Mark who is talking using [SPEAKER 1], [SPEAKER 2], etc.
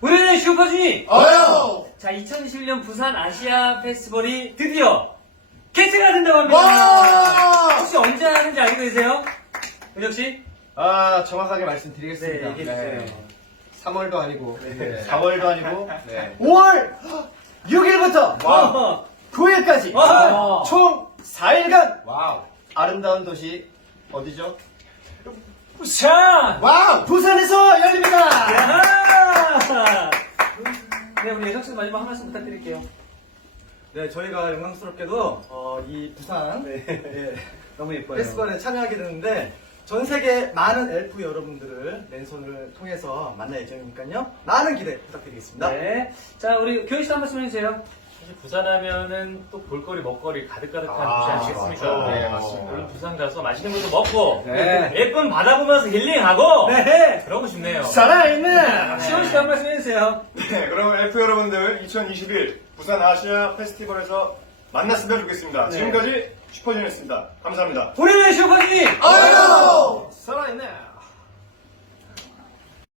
[SPEAKER 1] 우리의 슈퍼주니!
[SPEAKER 2] 어
[SPEAKER 1] 자, 2021년 부산 아시아 페스티벌이 드디어 개최가 된다고 합니다! 와! 와! 혹시 언제 하는지 알고 계세요? 은혁 씨?
[SPEAKER 3] 아, 정확하게 말씀드리겠습니다.
[SPEAKER 1] 네, 네. 네.
[SPEAKER 3] 3월도 아니고, 4월도 네, 네. 아니고, 네. 5월 6일부터 9일까지 총 4일간 와! 아름다운 도시 어디죠?
[SPEAKER 1] 부산! 영광 마지막 한 말씀 부탁드릴게요.
[SPEAKER 3] 네, 저희가 영광스럽게도 어, 이 부산 네. 네. 너무 예뻐요. 페스티에 참여하게 되는데전 세계 많은 엘프 여러분들을 맨손을 통해서 만날 예정이니까요. 많은 기대 부탁드리겠습니다. 네,
[SPEAKER 1] 자 우리 교육씨한 말씀 해주세요.
[SPEAKER 4] 부산 하면은 또 볼거리 먹거리 가득가득한 아, 곳 아니겠습니까?
[SPEAKER 3] 맞아. 네, 맞습니다.
[SPEAKER 4] 그럼 부산 가서 맛있는 것도 먹고 네. 예쁜 바다 보면서 힐링하고 네. 힐링하고 네. 네. 그러고 싶네요.
[SPEAKER 1] 살아있네 시원 씨한 말씀 해주세요.
[SPEAKER 5] 네, 네. 네 그럼 F 여러분들 2021 부산 아시아 페스티벌에서 만났으면 좋겠습니다. 지금까지 슈퍼진이었습니다. 감사합니다.
[SPEAKER 1] 네. 우리의 슈퍼진이
[SPEAKER 2] 아
[SPEAKER 1] 살아있네.